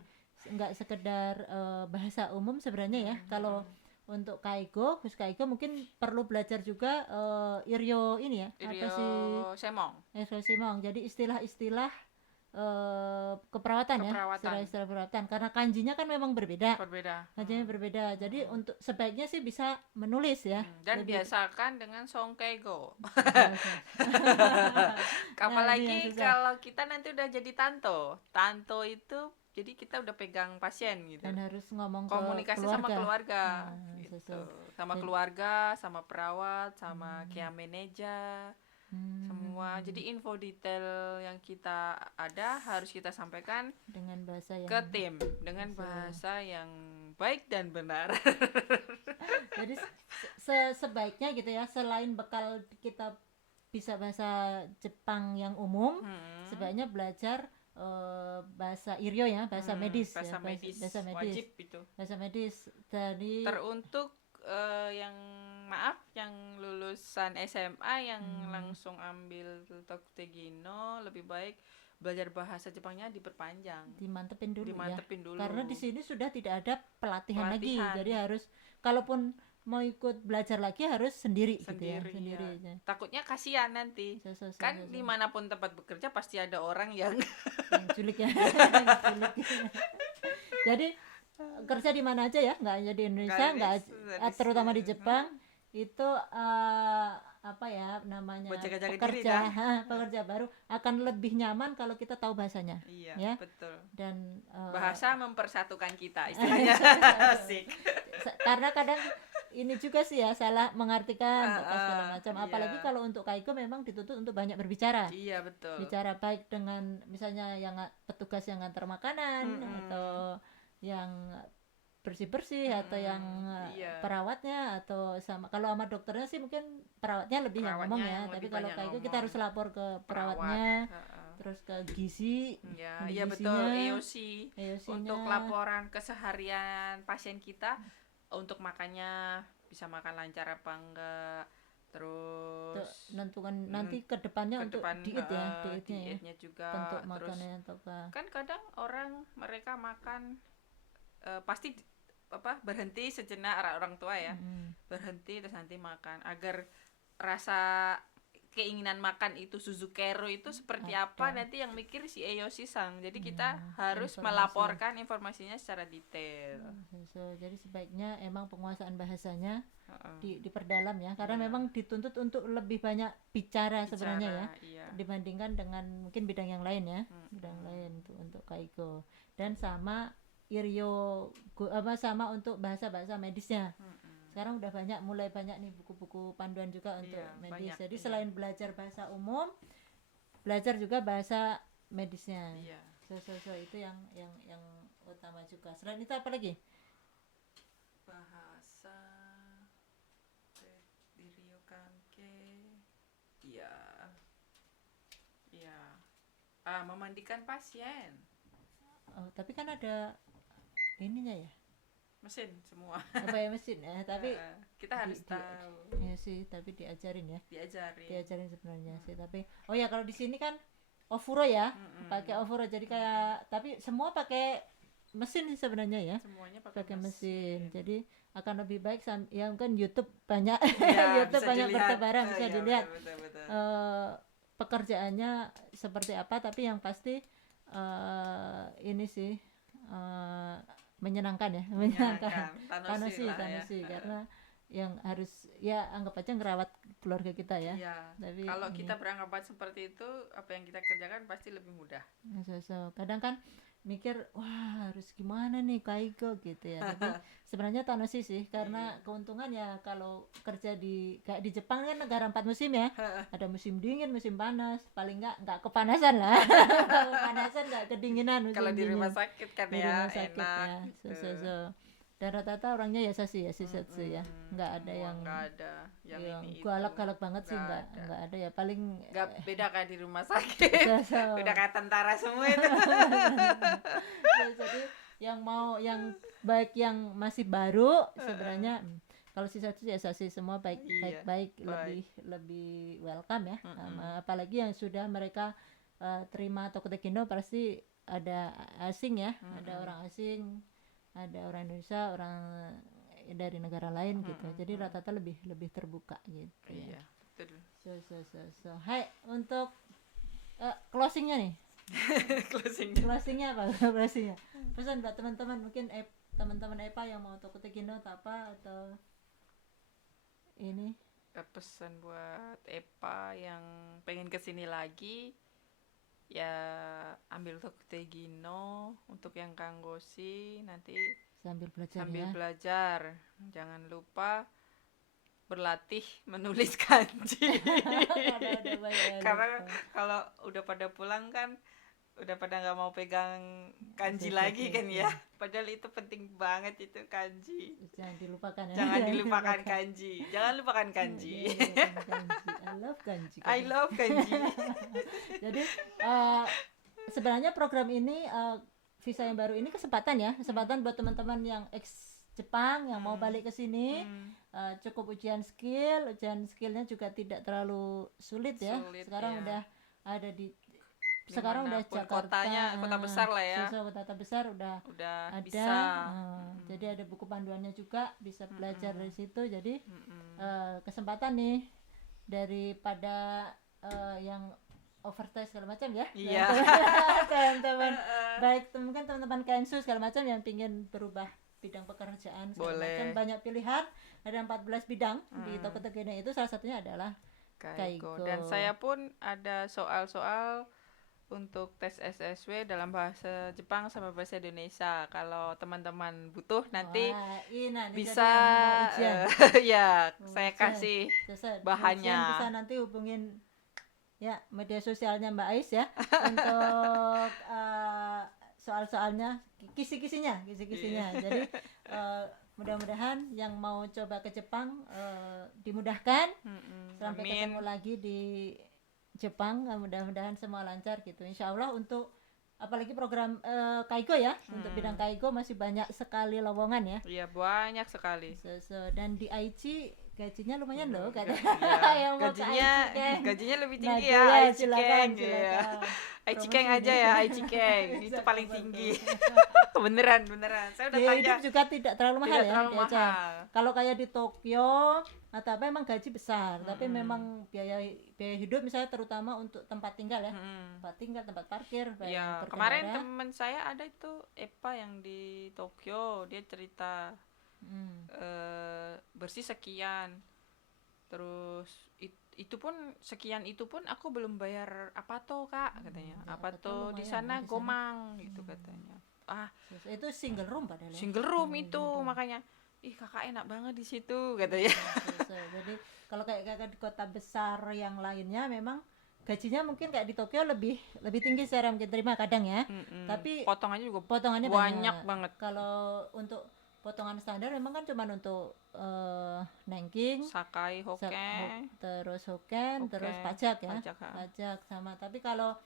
nggak sekedar bahasa umum sebenarnya ya. Kalau untuk Kaigo, khusus Kaigo mungkin perlu belajar juga Iryo ini ya. Iryo Semong. Semong. Jadi istilah-istilah keperawatan ya, istilah perawatan, karena kanjinya kan memang berbeda. Kanjinya berbeda. Jadi untuk sebaiknya sih bisa menulis ya. Dan biasakan dengan Songkaigo. Apalagi kalau kita nanti udah jadi tanto itu jadi kita udah pegang pasien gitu. Dan harus ngomong komunikasi ke sama keluarga. Gitu. Sama keluarga, sama perawat, sama care manager. Semua. Jadi info detail yang kita ada harus kita sampaikan dengan bahasa yang ke tim dengan bahasa yang baik dan benar. Jadi sebaiknya gitu ya, selain bekal kita bisa bahasa Jepang yang umum, sebaiknya belajar bahasa Iryo ya, bahasa medis bahasa ya, medis wajib itu. Bahasa medis dari teruntuk yang lulusan SMA yang langsung ambil Tokutegino, lebih baik belajar bahasa Jepangnya diperpanjang, dimantepin dulu. dulu. Karena di sini sudah tidak ada pelatihan lagi, jadi harus kalaupun mau ikut belajar lagi harus sendiri gitu ya. Takutnya kasihan nanti. Kan dimanapun tempat bekerja pasti ada orang yang culik ya. Jadi kerja di mana aja ya, nggak hanya di Indonesia, terutama di Jepang itu apa ya namanya, pekerja baru akan lebih nyaman kalau kita tahu bahasanya. Iya, betul. Dan bahasa mempersatukan kita istilahnya. Asik. Karena kadang ini juga sih ya, salah mengartikan segala macam. Apalagi kalau untuk Kaigo memang dituntut untuk banyak berbicara. Iya, betul. Bicara baik dengan misalnya yang petugas yang ngantar makanan atau yang bersih-bersih atau yang perawatnya, atau sama kalau sama dokternya sih mungkin perawatnya lebih yang ngomong ya, tapi kalau Kaigo kita harus lapor ke perawatnya, terus ke gizi. Iya betul, EOC untuk laporan keseharian pasien kita, untuk makannya bisa makan lancar apa enggak, terus nentukan nanti ke depannya untuk dietnya juga, bentuk makanannya atau apa. Kan kadang orang mereka makan pasti berhenti sejenak, orang tua ya, berhenti terus nanti makan, agar rasa keinginan makan itu Suzukero itu seperti apa nanti yang mikir si Eyoshi-san. Jadi kita harus melaporkan informasinya secara detail. Jadi sebaiknya emang penguasaan bahasanya diperdalam ya, karena memang dituntut untuk lebih banyak bicara sebenarnya ya, dibandingkan dengan mungkin bidang yang lain ya, bidang lain untuk Kaigo. Dan sama Iryo sama untuk bahasa-bahasa medisnya. Sekarang udah mulai banyak nih buku-buku panduan juga untuk medis. Jadi selain belajar bahasa umum, belajar juga bahasa medisnya. Itu yang utama juga. Selain itu apa lagi? Bahasa Iryo Kanke. Memandikan pasien. Tapi kan ada ininya ya, mesin semua. Apa ya mesin ya, tapi kita harus tahu. Iya sih, tapi diajarin sebenarnya sih. Tapi kalau di sini kan ofuro ya, pakai ofuro, jadi kayak tapi semua pakai mesin sebenarnya ya. Semuanya pakai mesin. Jadi akan lebih baik yang kan YouTube banyak YouTube banyak bertebaran, bisa dilihat betul. Pekerjaannya seperti apa, tapi yang pasti ini sih menyenangkan Tanoshi karena yang harus ya anggap aja ngerawat keluarga kita ya. Tapi kalau kita beranggapan seperti itu, apa yang kita kerjakan pasti lebih mudah. Kadang kan mikir wah harus gimana nih Kaigo gitu ya. Tapi sebenarnya Tanoshi sih, karena keuntungan ya kalau kerja kayak di Jepang kan negara 4 musim ya. Ada musim dingin, musim panas, paling nggak kepanasan lah. Kepanasan nggak kedinginan. Kalau di rumah sakit kan di ya rumah sakit enak ya. Dan rata-rata orangnya ya sasi ya Shisetsu ya, nggak ada yang ini galak-galak banget sih, nggak ada ya, paling nggak beda kayak di rumah sakit. Udah kayak tentara semua itu. Ya, jadi yang baik yang masih baru sebenarnya kalau Shisetsu ya sasi semua baik, lebih welcome ya. Apalagi yang sudah mereka terima Tokutekino pasti ada asing ya, ada orang asing, ada orang Indonesia, orang dari negara lain gitu. Jadi rata-rata lebih terbuka gitu ya. Iya, betul. So. Hai, untuk closingnya nih. Closingnya apa? Closingnya. Pesan buat teman-teman, mungkin teman-teman EPA yang mau Tokutekino apa atau ini pesan buat EPA yang pengen kesini lagi, ya ambil Tokutekino. Untuk yang Kanggoshi nanti sambil belajar, jangan lupa berlatih menulis kanji. Karena kalau udah pada pulang kan udah pada nggak mau pegang kanji lagi kan ya, padahal itu penting banget itu kanji. Jangan dilupakan ya. Jangan lupakan kanji. I love kanji. Jadi sebenarnya program ini visa yang baru ini kesempatan buat teman-teman yang ex Jepang yang mau balik ke sini. Cukup ujian skillnya juga tidak terlalu sulit ya. Sekarang udah ada sekarang udah Jakarta, kota besar lah ya. Kota besar udah ada. Bisa. Jadi ada buku panduannya juga, bisa belajar dari situ. Jadi kesempatan nih daripada yang overtime segala macam ya. Iya. Teman-teman baik mungkin teman-teman Kensu segala macam yang pingin berubah bidang pekerjaan segala macam, banyak pilihan, ada 14 bidang di Tokutekino itu, salah satunya adalah Kaigo. Dan saya pun ada soal-soal untuk tes SSW dalam bahasa Jepang sama bahasa Indonesia. Kalau teman-teman butuh nanti bisa ya saya kasih bahannya. Bisa nanti hubungin ya media sosialnya Mbak Ais ya untuk soal-soalnya, kisi-kisinya. Jadi mudah-mudahan yang mau coba ke Jepang dimudahkan. Sampai ketemu lagi di Jepang, mudah-mudahan semua lancar gitu. Insya Allah untuk apalagi program Kaigo ya, untuk bidang Kaigo masih banyak sekali lowongan ya. Iya, banyak sekali. Dan di Aichi gajinya lumayan loh katanya. Ya. gajinya lebih tinggi ya, Aichi-ken. Aichi-ken aja ya, Aichi-ken. Itu paling tinggi. beneran. Saya udah tanya. Hidup juga tidak terlalu mahal ya. Kalau kayak di Tokyo atau apa emang gaji besar, tapi memang biaya hidup misalnya terutama untuk tempat tinggal ya. Tempat parkir. Ya, kemarin teman saya ada itu EPA yang di Tokyo, dia cerita bersih sekian, terus itu pun aku belum bayar apa tuh Kak, katanya. Apa tuh di sana gomang gitu katanya. Itu single room padahal ya. Single room itu makanya kakak enak banget di situ katanya. Jadi kalau kayak di kota besar yang lainnya memang gajinya mungkin kayak di Tokyo lebih tinggi secara mungkin terima kadang ya. Tapi potongannya banyak banget. Kalau untuk potongan standar memang kan cuma untuk Nanking, Sakai, Hoken, terus pajak ya. Pajak sama. Tapi kalau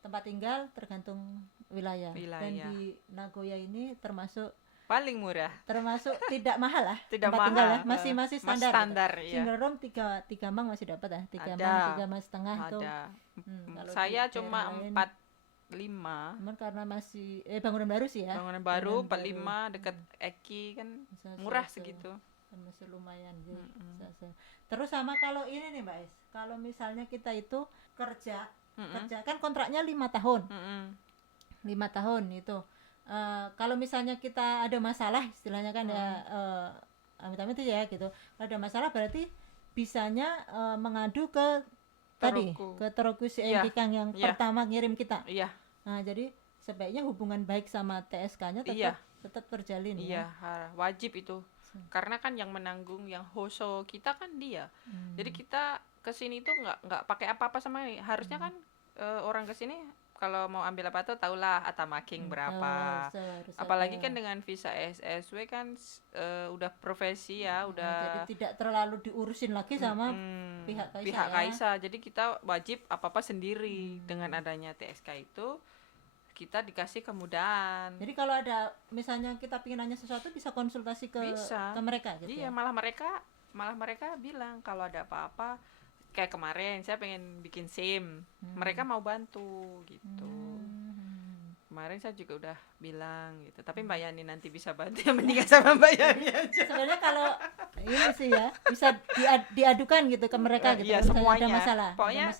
tempat tinggal tergantung wilayah. Dan di Nagoya ini termasuk paling murah, termasuk tidak mahal lah, tidak tempat mahal, tinggal ya, masih standar gitu. Ya. Single room 3 mang masih dapat ya, 3 mang setengah tuh. Saya cuma 4-5. Cuman karena masih bangunan baru sih ya. Bangunan baru 45 dekat Eki kan murah segitu. Masih lumayan gitu. Terus sama kalau ini nih Mbak Is, kalau misalnya kita itu kerja kan kontraknya 5 tahun. 5 tahun itu. Kalau misalnya kita ada masalah istilahnya kan ya amit-amit itu ya gitu. Kalau ada masalah berarti bisanya mengadu ke Toroku si Kang yang pertama ngirim kita. Iya. Nah, jadi sebaiknya hubungan baik sama TSK-nya tetap terjalin ya. Wajib itu. Karena kan yang menanggung yang hoso kita kan dia. Jadi kita kesini tuh nggak pakai apa-apa sama ini. Harusnya kan orang kesini kalau mau ambil apa tuh tahulah atamaking berapa. Apalagi kan dengan visa SSW kan udah profesi ya, udah jadi tidak terlalu diurusin lagi sama pihak Kaisa. Jadi kita wajib apa-apa sendiri. Dengan adanya TSK itu kita dikasih kemudahan. Jadi kalau ada misalnya kita pengen nanya sesuatu bisa konsultasi ke mereka gitu. Iya, malah mereka bilang kalau ada apa-apa, kayak kemarin saya pengen bikin SIM, mereka mau bantu gitu. Kemarin saya juga udah bilang gitu, tapi Mbak Yani nanti bisa bantu, yang mendingan sama Mbak Yani aja. Sebenarnya kalau ini sih ya bisa diadukan gitu ke mereka gitu. Iya, semuanya. Ada masalah. Pokoknya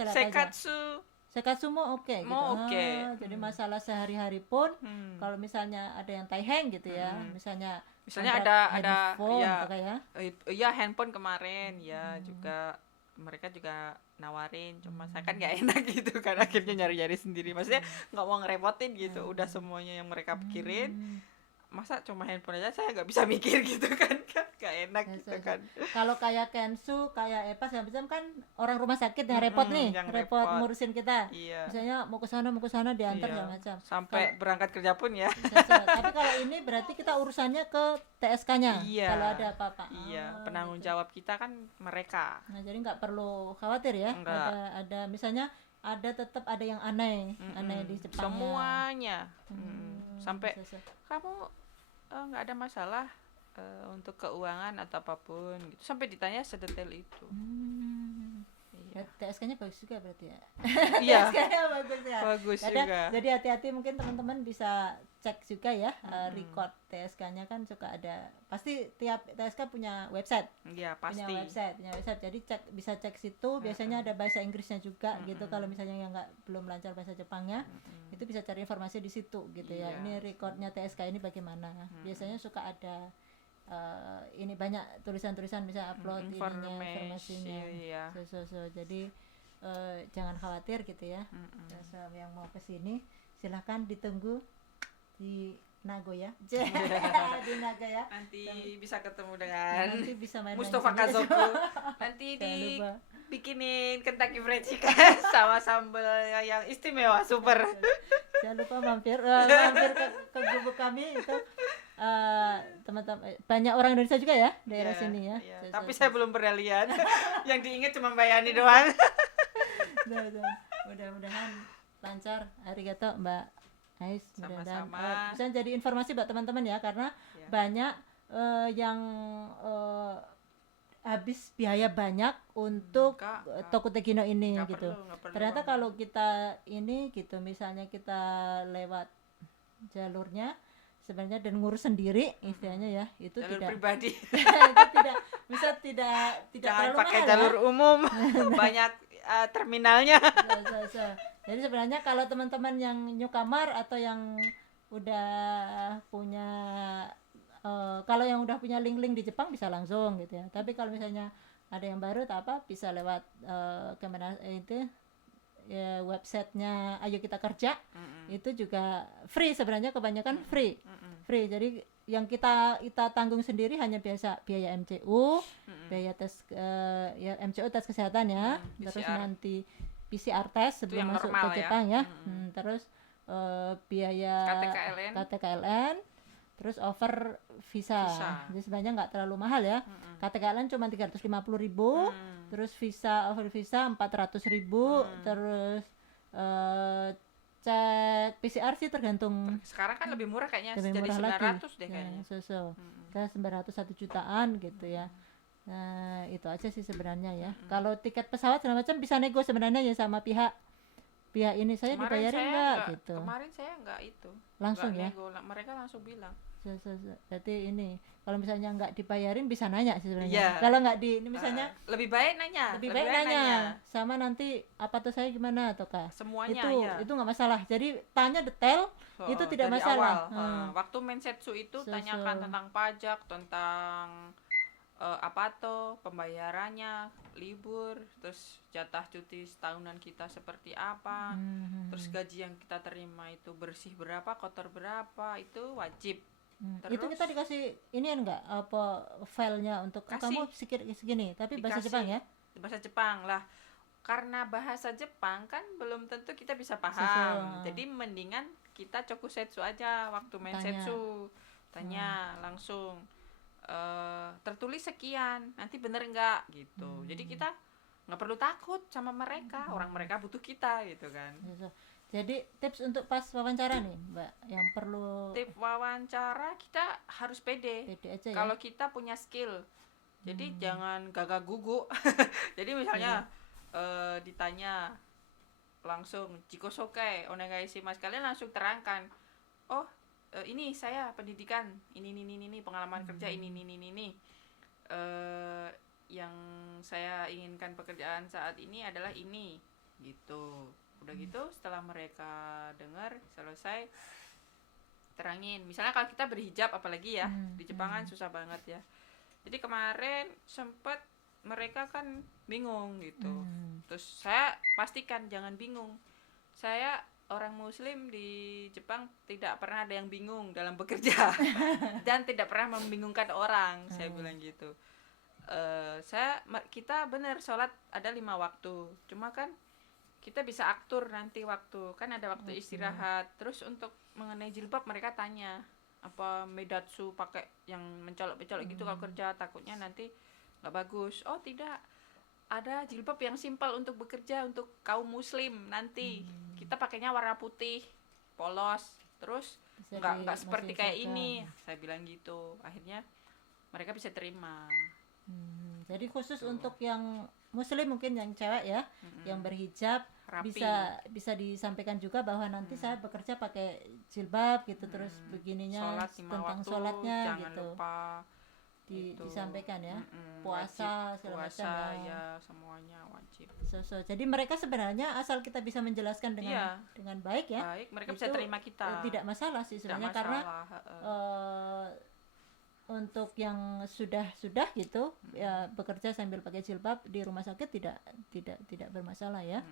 Sekatsu mau oke gitu. Jadi masalah sehari-hari pun kalau misalnya ada yang taiheng gitu ya, misalnya ada handphone, ya. Iya, handphone kemarin ya juga mereka juga nawarin, cuma saya kan nggak enak gitu kan, akhirnya nyari-nyari sendiri. Maksudnya nggak mau ngerepotin gitu, udah semuanya yang mereka pikirin. Masa cuma handphone aja saya nggak bisa mikir gitu kan gak enak gitu kan. Kalau kayak Kensu, kayak Epas macam kan orang rumah sakit yang repot nih, repot ngurusin kita. Misalnya mau ke sana diantar macam. Sampai berangkat kerja pun ya. Tapi kalau ini berarti kita urusannya ke TSK-nya. Kalau ada apa-apa. Penanggung jawab kita kan mereka. Nah, jadi nggak perlu khawatir ya. Ada misalnya tetap ada yang aneh di Jepang. Semuanya. Sampai kamu nggak ada masalah untuk keuangan atau apapun gitu, sampai ditanya sedetail itu. Ya, TSK-nya bagus juga berarti ya. Iya. TSK-nya bagus ya. Bagus juga. Jadi hati-hati, mungkin teman-teman bisa cek juga ya, record TSK-nya kan suka ada. Pasti tiap TSK punya website. Iya, pasti. Punya website. Jadi bisa cek situ, biasanya ada bahasa Inggrisnya juga gitu. Kalau misalnya yang belum lancar bahasa Jepangnya, itu bisa cari informasi di situ gitu ya. Ini recordnya TSK ini bagaimana. Biasanya suka ada ini banyak tulisan-tulisan bisa upload informasinya. Jadi jangan khawatir gitu ya. Yang mau kesini silahkan ditunggu di Nagoya. Di Nagoya. Nanti bisa ketemu dengan main Mustafa Kazoku. Nanti bikinin Kentucky Fried Chicken sama sambal yang istimewa, super. Jangan lupa mampir ke gubuk kami itu. Teman-teman banyak orang Indonesia juga ya daerah sini ya. Tapi saya belum pernah lihat. Yang diingat cuma Mbak Yani doang. Mudah-mudahan lancar. Arigato Mbak Ais. Sama-sama. Bisa jadi informasi buat teman-teman ya, karena banyak yang habis biaya banyak untuk Tokutegino ini gitu. Ternyata kalau kita ini gitu, misalnya kita lewat jalurnya sebenarnya dan ngurus sendiri istilahnya ya, itu jalur tidak pribadi. Itu tidak jangan terlalu pakai mahal jalur umum. Banyak terminalnya. Jadi sebenarnya kalau teman-teman yang newcomer atau yang udah punya kalau yang udah punya link-link di Jepang bisa langsung gitu ya. Tapi kalau misalnya ada yang baru tak apa, bisa lewat itu ya, websitenya Ayo Kita Kerja. Itu juga free sebenarnya, kebanyakan free. Jadi yang kita tanggung sendiri hanya biaya MCU, biaya tes ya MCU tes kesehatan ya, terus nanti PCR test sebelum masuk ke Jepang ya. Terus biaya KTKLN, terus over visa. Jadi sebenarnya nggak terlalu mahal ya. KTKLN cuma 350.000, terus over visa 400.000, terus cek PCR sih tergantung. Sekarang kan lebih murah kayaknya, jadi 900 deh kayaknya. Ke 900 1 jutaan gitu ya. Nah, itu aja sih sebenarnya ya. Kalau tiket pesawat segala macam bisa nego sebenarnya ya sama pihak ini. Saya dibayarin enggak gitu. Kemarin saya enggak itu. Langsung ya. Nego, mereka langsung bilang. Berarti ini kalau misalnya nggak dibayarin bisa nanya sih sebenarnya. Kalau nggak ini misalnya lebih baik nanya. Sama nanti apa tuh saya gimana atau kah? Semuanya itu nggak masalah. Jadi tanya detail itu tidak masalah. Waktu mensetsu itu tanyakan tentang pajak, tentang apa tuh pembayarannya, libur, terus jatah cuti setahunan kita seperti apa, terus gaji yang kita terima itu bersih berapa, kotor berapa, itu wajib. Terus, itu kita dikasih ini enggak apa filenya untuk kamu segini tapi bahasa Jepang ya? Bahasa Jepang lah. karena bahasa Jepang kan belum tentu kita bisa paham. Jadi mendingan kita chokusetsu aja waktu main setsu. Tanya langsung tertulis sekian, nanti bener nggak gitu. Jadi kita nggak perlu takut sama mereka, orang mereka butuh kita gitu kan. Jadi tips untuk pas wawancara nih Mbak, yang perlu tips wawancara kita harus pede aja kalau kita punya skill. Jadi jangan gagah gugu. Jadi misalnya ditanya langsung jikosokai onegai shimasu, kalian langsung terangkan, oh ini saya pendidikan ini pengalaman kerja ini yang saya inginkan pekerjaan saat ini adalah ini gitu. Udah gitu setelah mereka dengar selesai, terangin misalnya kalau kita berhijab apalagi ya di Jepang kan susah banget ya. Jadi kemarin sempet mereka kan bingung gitu. Terus saya pastikan jangan bingung, saya orang muslim di Jepang tidak pernah ada yang bingung dalam bekerja dan tidak pernah membingungkan orang. Saya bilang gitu. Kita benar sholat ada 5 waktu, cuma kan kita bisa atur nanti waktu, kan ada waktu istirahat. Terus untuk mengenai jilbab mereka tanya apa medatsu pakai yang mencolok-mencolok gitu kalau kerja, takutnya nanti nggak bagus. Oh tidak, ada jilbab yang simpel untuk bekerja untuk kaum muslim nanti. Kita pakainya warna putih polos, terus nggak seperti kayak ini. Saya bilang gitu, akhirnya mereka bisa terima. Jadi khusus untuk yang muslim mungkin yang cewek ya, yang berhijab rapi, bisa disampaikan juga bahwa nanti saya bekerja pakai jilbab gitu, terus begininya tentang sholatnya jangan gitu lupa disampaikan ya. Puasa segala macam ya semuanya wajib. Jadi mereka sebenarnya asal kita bisa menjelaskan dengan baik ya, mereka bisa terima kita. Tidak masalah sih sebenarnya, karena untuk yang sudah gitu ya bekerja sambil pakai jilbab di rumah sakit tidak bermasalah ya.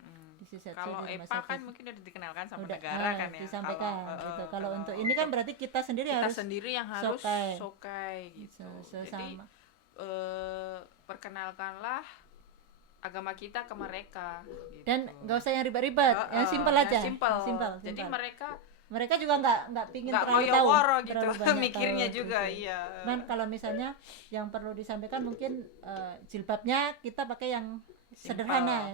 Kalau EPA kan mungkin udah dikenalkan sama negara kan ya. Disampaikan gitu. Kalau untuk ini kan berarti kita sendiri yang harus sokai gitu. Jadi perkenalkanlah agama kita ke mereka gitu. Dan nggak usah yang ribet-ribet, yang simpel aja. Simpel. Jadi mereka juga nggak pingin terlalu tahu gitu, mikirnya tahu, juga gitu. Iya. Cuman kalau misalnya yang perlu disampaikan mungkin jilbabnya kita pakai yang sederhana,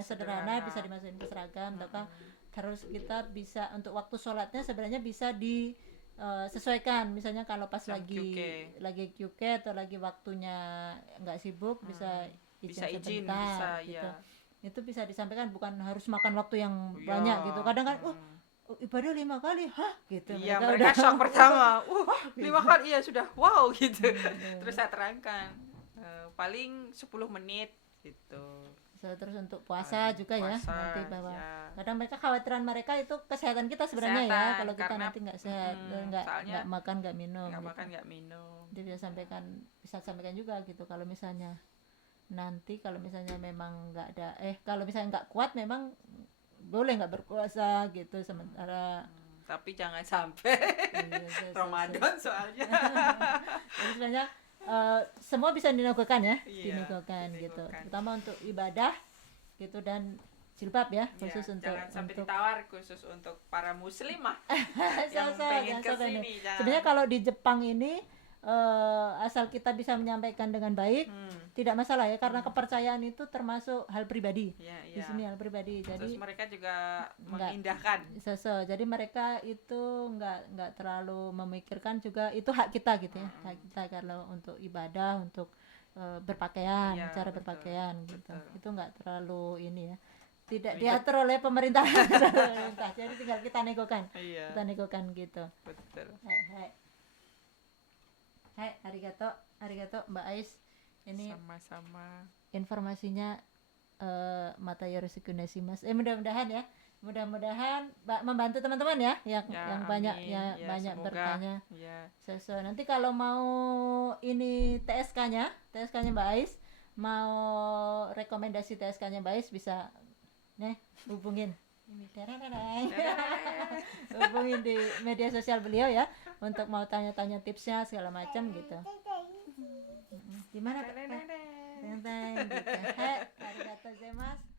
bisa dimasukin ke seragam, atau terus kita bisa untuk waktu sholatnya sebenarnya bisa disesuaikan. Misalnya kalau pas lagi QK atau lagi waktunya nggak sibuk bisa izin sebentar gitu. Ya. Itu bisa disampaikan, bukan harus makan waktu yang banyak gitu. Kadang kan ibadah 5 kali, gitu. Iya, mereka shock pertama. 5 kali, iya sudah, wow gitu. Terus saya terangkan, paling 10 menit gitu. Terus untuk puasa juga nanti bahwa kadang mereka khawatiran mereka itu kesehatan kita sebenarnya ya, kalau kita nanti nggak sehat, nggak makan nggak minum. Dia bisa sampaikan juga gitu, kalau misalnya nanti kalau misalnya memang nggak ada kalau misalnya nggak kuat memang boleh nggak berpuasa gitu sementara, tapi jangan sampai Ramadan soalnya. Jadi sebenarnya semua bisa dilakukan ya, dilakukan gitu, terutama untuk ibadah gitu, dan jilbab ya khusus untuk jangan sampai ditawar khusus untuk para muslim yang pengen kesini. Sebenarnya kalau di Jepang ini asal kita bisa menyampaikan dengan baik tidak masalah ya, karena kepercayaan itu termasuk hal pribadi. Di sini hal pribadi. Jadi terus mereka juga mengindahkan. Jadi mereka itu nggak terlalu memikirkan juga itu hak kita gitu ya. Hak kita kalau untuk ibadah, untuk berpakaian, cara berpakaian gitu. Itu nggak terlalu ini ya. Tidak diatur oleh pemerintah. Jadi tinggal kita negokan. Kita negokan gitu. Betul. Hai, arigato Mbak Ais. Ini sama-sama. Informasinya mata yoroshiku nesimasu. Mudah-mudahan membantu teman-teman ya yang banyak banyak bertanya. Nanti kalau mau ini TSK-nya Mbak Ais, mau rekomendasi TSK-nya Mbak Ais bisa hubungin. Hubungin di media sosial beliau ya untuk mau tanya-tanya tipsnya segala macam gitu. Gimana? Arigatou gozaimasu.